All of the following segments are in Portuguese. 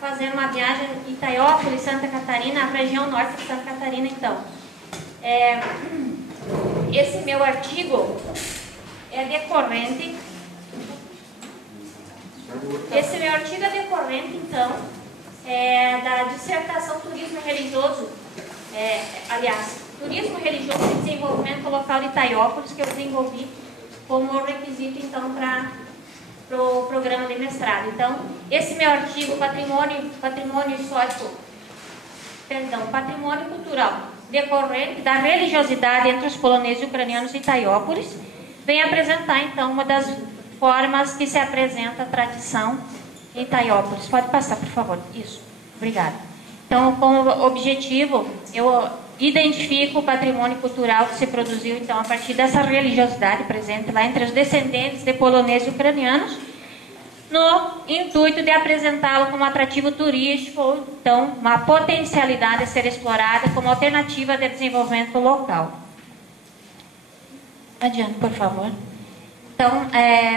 fazer uma viagem em Itaiópolis, Santa Catarina, a região norte de Santa Catarina, então. Esse meu artigo é decorrente. Esse meu artigo é decorrente, então, da dissertação Turismo Religioso, Turismo Religioso e Desenvolvimento Local de Itaiópolis, que eu desenvolvi como requisito, então, para o programa de mestrado. Então, esse meu artigo, patrimônio cultural decorrente da religiosidade entre os poloneses e ucranianos de Itaiópolis, vem apresentar, então, uma das formas que se apresenta a tradição em Itaiópolis. Pode passar, por favor. Isso. Obrigada. Então, como objetivo, eu identifico o patrimônio cultural que se produziu, então, a partir dessa religiosidade presente lá entre os descendentes de poloneses e ucranianos, no intuito de apresentá-lo como atrativo turístico, ou então uma potencialidade a ser explorada como alternativa de desenvolvimento local. Adiante, por favor. Então,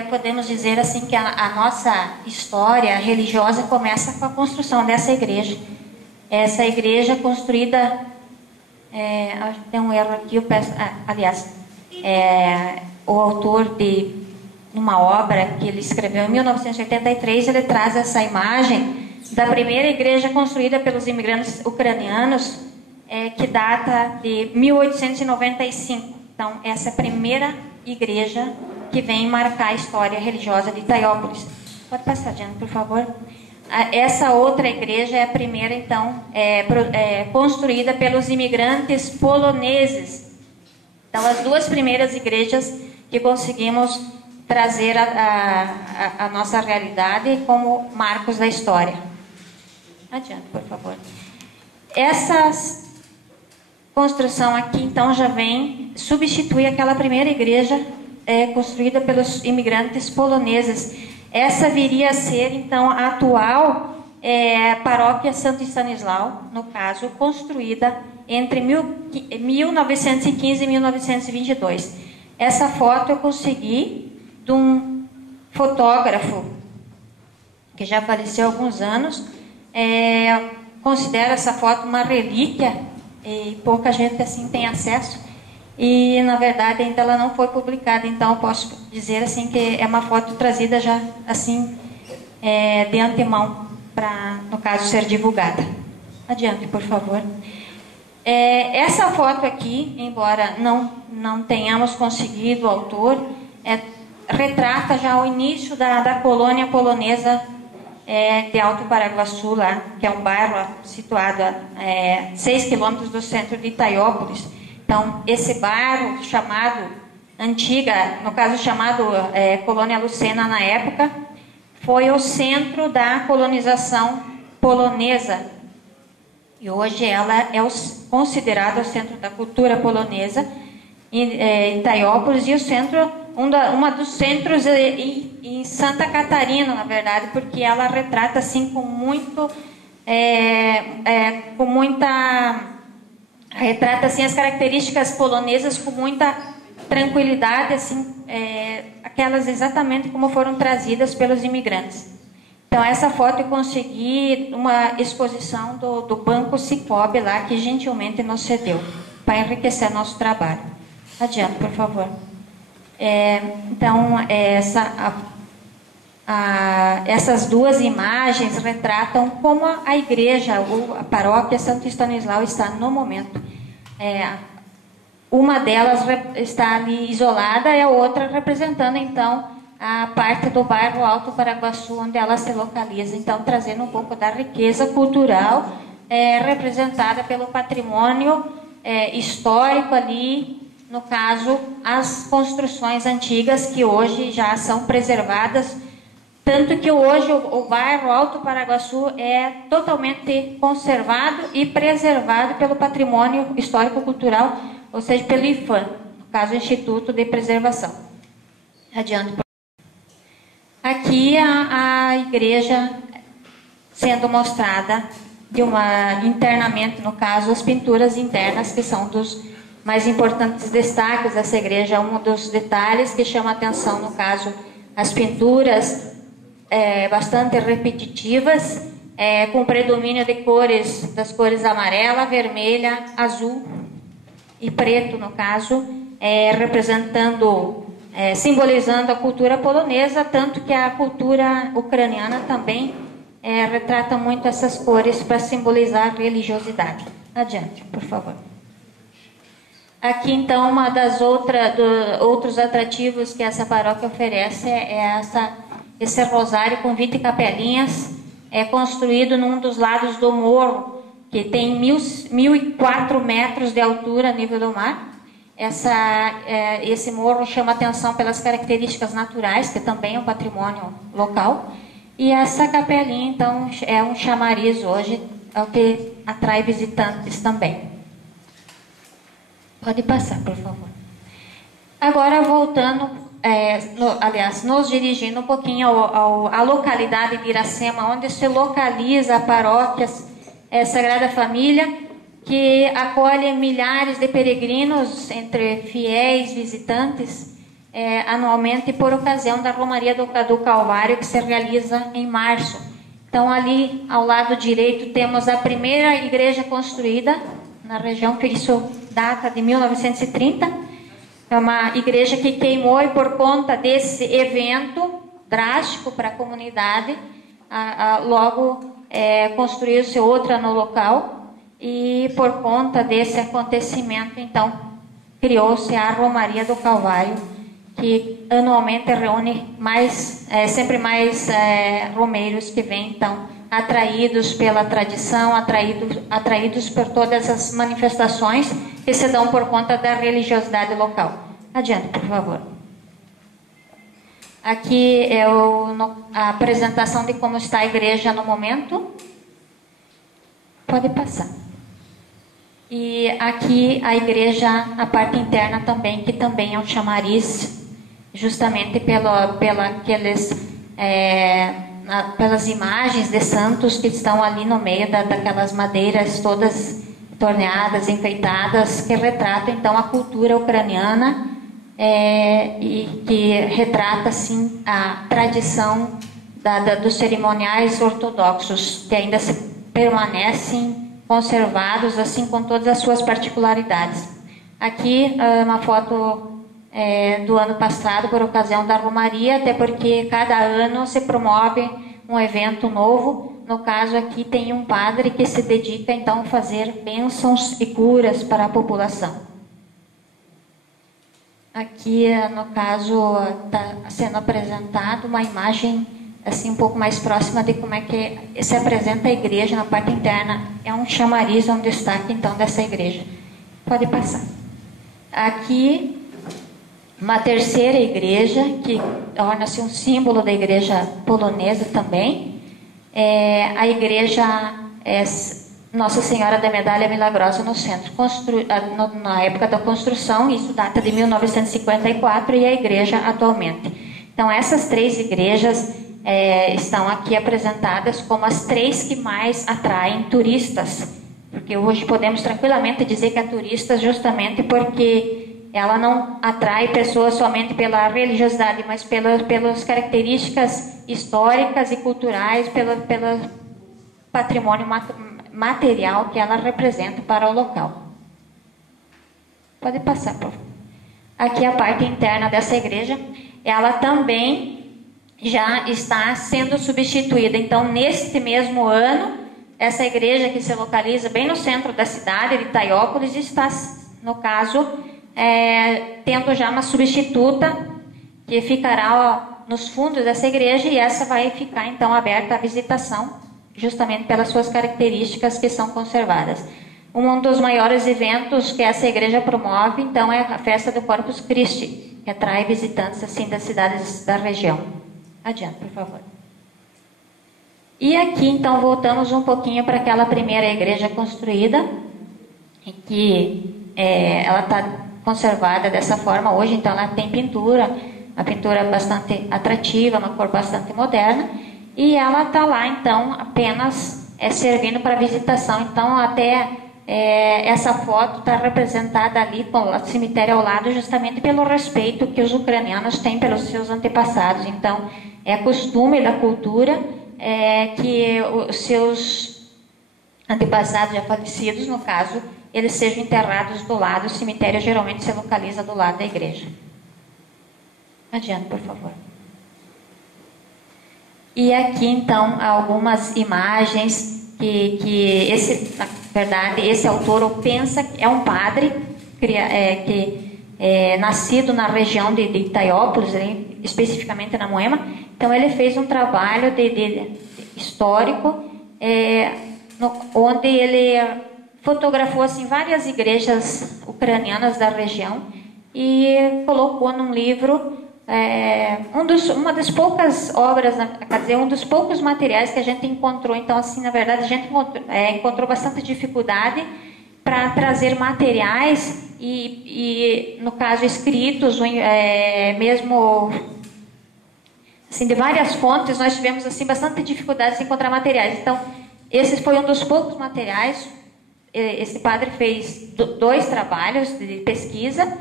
podemos dizer assim que a nossa história religiosa começa com a construção dessa igreja. Essa igreja construída, tem um erro aqui, eu peço, o autor de uma obra que ele escreveu em 1983, ele traz essa imagem da primeira igreja construída pelos imigrantes ucranianos, que data de 1895. Então, essa é a primeira igreja que vem marcar a história religiosa de Itaiópolis. Pode passar adiante, por favor. Essa outra igreja é a primeira, então, construída pelos imigrantes poloneses. Então, as duas primeiras igrejas que conseguimos trazer a nossa realidade como marcos da história. Adiante, por favor. Essa construção aqui, então, já vem substituir aquela primeira igreja construída pelos imigrantes poloneses. Essa viria a ser, então, a atual paróquia Santo Stanislau, no caso, construída entre 1915 e 1922. Essa foto eu consegui de um fotógrafo que já faleceu há alguns anos. Considero essa foto uma relíquia e pouca gente assim tem acesso. E, na verdade, ainda ela não foi publicada, então eu posso dizer assim que é uma foto trazida já assim de antemão para, no caso, ser divulgada. Adiante, por favor. Essa foto aqui, embora não tenhamos conseguido o autor, retrata já o início da colônia polonesa de Alto Paraguaçu, lá, que é um bairro situado a 6 quilômetros do centro de Itaiópolis. Então, esse bairro chamado, no caso chamado Colônia Lucena na época, foi o centro da colonização polonesa. E hoje ela é considerada o centro da cultura polonesa em Itaiópolis e o centro, uma dos centros em Santa Catarina, na verdade, porque ela retrata assim com muita retrata assim as características polonesas com muita tranquilidade, assim, aquelas exatamente como foram trazidas pelos imigrantes. Então, essa foto eu consegui uma exposição do Banco Cicobi lá, que gentilmente nos cedeu, para enriquecer nosso trabalho. Adiante, por favor. Então, essas duas imagens retratam como a igreja, ou a paróquia Santo Stanislau está no momento. Uma delas está ali isolada e a outra representando, então, a parte do bairro Alto Paraguaçu, onde ela se localiza. Então, trazendo um pouco da riqueza cultural representada pelo patrimônio histórico ali, no caso, as construções antigas que hoje já são preservadas. Tanto que hoje o bairro Alto Paraguaçu é totalmente conservado e preservado pelo patrimônio histórico-cultural, ou seja, pelo IPHAN, no caso, Instituto de Preservação. Adiante. Aqui a igreja sendo mostrada internamente, no caso, as pinturas internas, que são dos mais importantes destaques dessa igreja. Um dos detalhes que chama a atenção, no caso, as pinturas bastante repetitivas com predomínio de cores, das cores amarela, vermelha, azul e preto, no caso, simbolizando a cultura polonesa, tanto que a cultura ucraniana também retrata muito essas cores para simbolizar a religiosidade. Adiante, por favor. Aqui, então, uma das outros atrativos que essa paróquia oferece esse rosário com 20 capelinhas, construído num dos lados do morro, que tem 1.004 metros de altura a nível do mar. Esse morro chama atenção pelas características naturais, que também é um patrimônio local. E essa capelinha, então, é um chamariz hoje, é o que atrai visitantes também. Pode passar, por favor. Agora, voltando, nos dirigindo um pouquinho à localidade de Iracema, onde se localiza a paróquia Sagrada Família, que acolhe milhares de peregrinos, entre fiéis, visitantes, anualmente por ocasião da Romaria do Calvário, que se realiza em março. Então, ali ao lado direito temos a primeira igreja construída na região, que isso data de 1930. É uma igreja que queimou, e por conta desse evento drástico para a comunidade, logo construiu-se outra no local, e por conta desse acontecimento, então, criou-se a Romaria do Calvário, que anualmente reúne sempre mais romeiros que vêm, então, atraídos pela tradição, atraídos por todas as manifestações que se dão por conta da religiosidade local. Adiante, por favor. Aqui é a apresentação de como está a igreja no momento. Pode passar. E aqui a igreja, a parte interna também, que também é um chamariz, justamente pelas imagens de santos que estão ali no meio daquelas madeiras todas torneadas, enfeitadas, que retratam então a cultura ucraniana, e que retrata assim a tradição dos cerimoniais ortodoxos, que ainda permanecem conservados, assim, com todas as suas particularidades. Aqui uma foto do ano passado, por ocasião da Romaria, até porque cada ano se promove um evento novo. No caso aqui tem um padre que se dedica então a fazer bênçãos e curas para a população. Aqui, no caso, está sendo apresentada uma imagem assim um pouco mais próxima de como é que se apresenta a igreja na parte interna. É um chamariz, um destaque então dessa igreja. Pode passar. Aqui, uma terceira igreja, que torna-se um símbolo da igreja polonesa também. A igreja Nossa Senhora da Medalha Milagrosa no centro. Na época da construção, isso data de 1954, e a igreja atualmente. Então, essas três igrejas estão aqui apresentadas como as três que mais atraem turistas. Porque hoje podemos tranquilamente dizer que é turistas, justamente porque ela não atrai pessoas somente pela religiosidade, mas pelas características históricas e culturais, pelo patrimônio material que ela representa para o local. Pode passar, por favor. Aqui a parte interna dessa igreja, ela também já está sendo substituída. Então, neste mesmo ano, essa igreja que se localiza bem no centro da cidade de Itaiópolis está, no caso, tendo já uma substituta que ficará nos fundos dessa igreja, e essa vai ficar então aberta à visitação, justamente pelas suas características que são conservadas. Um dos maiores eventos que essa igreja promove, então, é a festa do Corpus Christi, que atrai visitantes assim das cidades da região. Adiante, por favor. E aqui, então, voltamos um pouquinho para aquela primeira igreja construída, em que ela está conservada dessa forma hoje. Então, ela tem pintura, uma pintura bastante atrativa, uma cor bastante moderna, e ela está lá, então, apenas servindo para visitação. Então, até essa foto está representada ali com o cemitério ao lado, justamente pelo respeito que os ucranianos têm pelos seus antepassados. Então, é costume da cultura que os seus antepassados já falecidos, no caso, eles sejam enterrados do lado. O cemitério geralmente se localiza do lado da igreja. Adiante, por favor. E aqui, então, algumas imagens que esse, na verdade, esse autor pensa que é um padre nascido na região de Itaiópolis, especificamente na Moema. Então, ele fez um trabalho histórico, onde ele fotografou assim, várias igrejas ucranianas da região e colocou num livro uma das poucas obras, quer dizer, um dos poucos materiais que a gente encontrou. Então, assim, na verdade, a gente encontrou bastante dificuldade para trazer materiais e, no caso, escritos, mesmo assim, de várias fontes. Nós tivemos assim bastante dificuldade de encontrar materiais. Então, esse foi um dos poucos materiais. Esse padre fez 2 trabalhos de pesquisa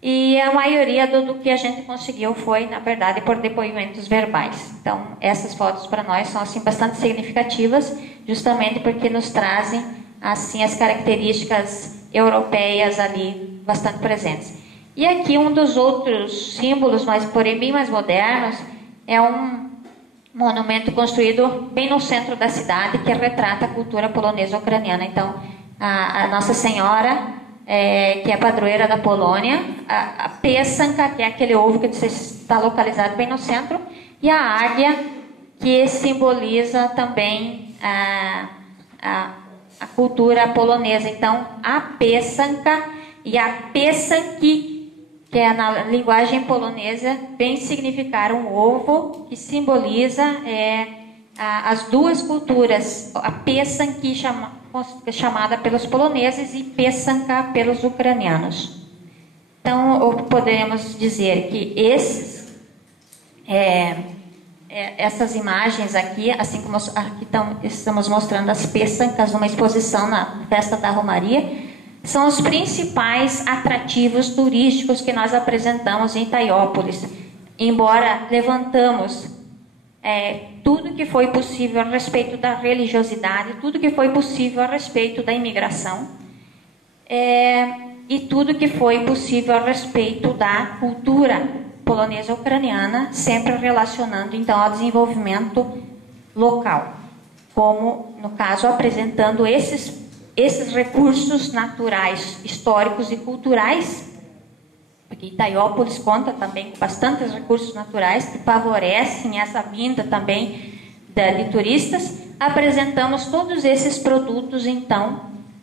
e a maioria do que a gente conseguiu foi, na verdade, por depoimentos verbais. Então, essas fotos para nós são assim bastante significativas, justamente porque nos trazem assim as características europeias ali bastante presentes. E aqui um dos outros símbolos, mas porém bem mais modernos, é um monumento construído bem no centro da cidade que retrata a cultura polonesa ucraniana. Então, a Nossa Senhora, que é a padroeira da Polônia, a pesanka, que é aquele ovo que está localizado bem no centro, e a águia, que simboliza também a cultura polonesa. Então, a pesanka e a pesanki, que é na linguagem polonesa, vem significar um ovo que simboliza as duas culturas. A pesanki chamada pelos poloneses e pesanka pelos ucranianos. Então, podemos dizer que essas imagens aqui, assim como aqui estamos mostrando as pesankas numa exposição na Festa da Romaria, são os principais atrativos turísticos que nós apresentamos em Itaiópolis. Embora levantamos tudo que foi possível a respeito da religiosidade, tudo que foi possível a respeito da imigração, e tudo que foi possível a respeito da cultura polonesa ucraniana, sempre relacionando então ao desenvolvimento local, como no caso apresentando esses recursos naturais, históricos e culturais, porque Itaiópolis conta também com bastantes recursos naturais que favorecem essa vinda também de turistas. Apresentamos todos esses produtos então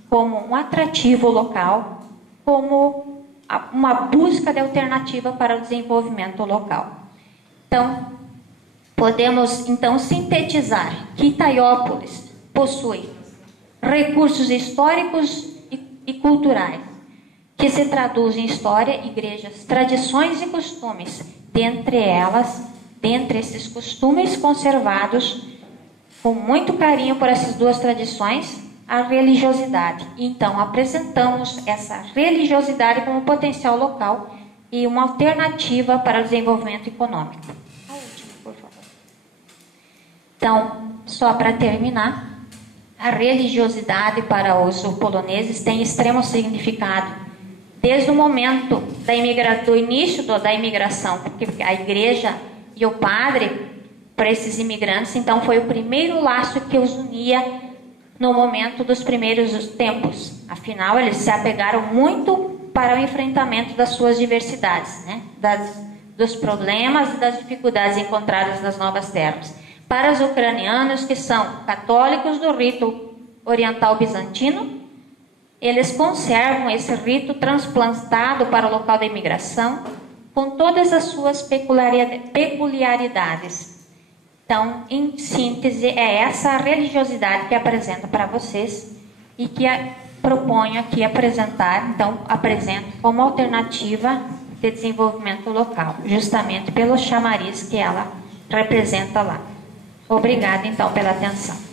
como um atrativo local, como uma busca de alternativa para o desenvolvimento local. Então, podemos então sintetizar que Itaiópolis possui recursos históricos e culturais que se traduzem em história, igrejas, tradições e costumes. Dentre esses costumes conservados com muito carinho por essas duas tradições, a religiosidade. Então, apresentamos essa religiosidade como potencial local e uma alternativa para o desenvolvimento econômico. A última, por favor. Então, só para terminar, a religiosidade para os poloneses tem extremo significado. Desde o momento do início da imigração, porque a igreja e o padre, para esses imigrantes, então foi o primeiro laço que os unia no momento dos primeiros tempos. Afinal, eles se apegaram muito para o enfrentamento das suas diversidades, né? Dos problemas e das dificuldades encontradas nas novas terras. Para os ucranianos, que são católicos do rito oriental bizantino, eles conservam esse rito transplantado para o local da imigração, com todas as suas peculiaridades. Então, em síntese, é essa religiosidade que apresento para vocês e que proponho aqui apresentar, então, apresento como alternativa de desenvolvimento local, justamente pelo chamariz que ela representa lá. Obrigada, então, pela atenção.